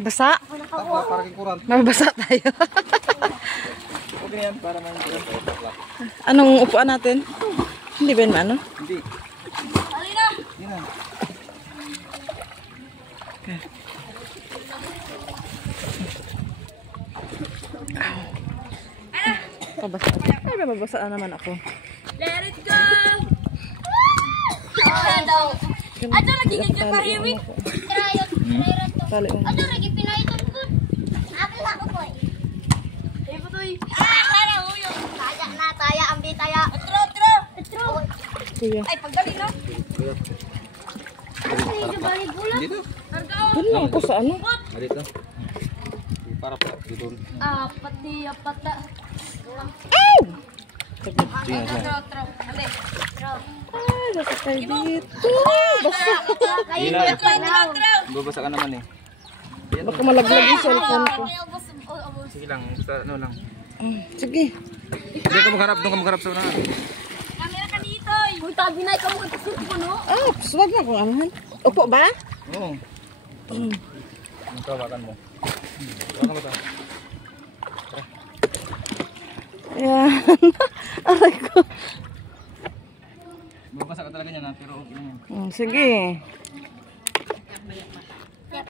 Basa? Mabasa tayo. Okay yan, para man. Anong upuan natin? Hindi ba yun ano? Hindi. Alina! Yan na. Pabasa. Ay, mababasa na naman ako. Let it go! Ato lagi ka pa hiwi. Tali mo. Ato lagi pinaiton ko. Apil ako po. Eh putoy. Ara uyo. Taya na taya ambi taya. Atro. Kuya. Ay pagdali no. Dito. Doon lang ako sa ano. Dito. Para pa dito. Apat niya pata. Ow! Atro. Ale. Ay, dapat tayo dito. Basa. Babasa ka naman eh. Baka malaglag yung cellphone ko. Sige lang, basta ano lang. Sige. Doon ka magharap sa unahan. Kamera ka dito. Uy, tabi na ikaw magkasur ko no. Ah, swag na kung anuhan. Upo ba? Oo. Ang tawakan mo. Tawakan mo ta. Ayan. Aray ko. Babasa ka talaga niyan ha, pero okay lang yan. Sige.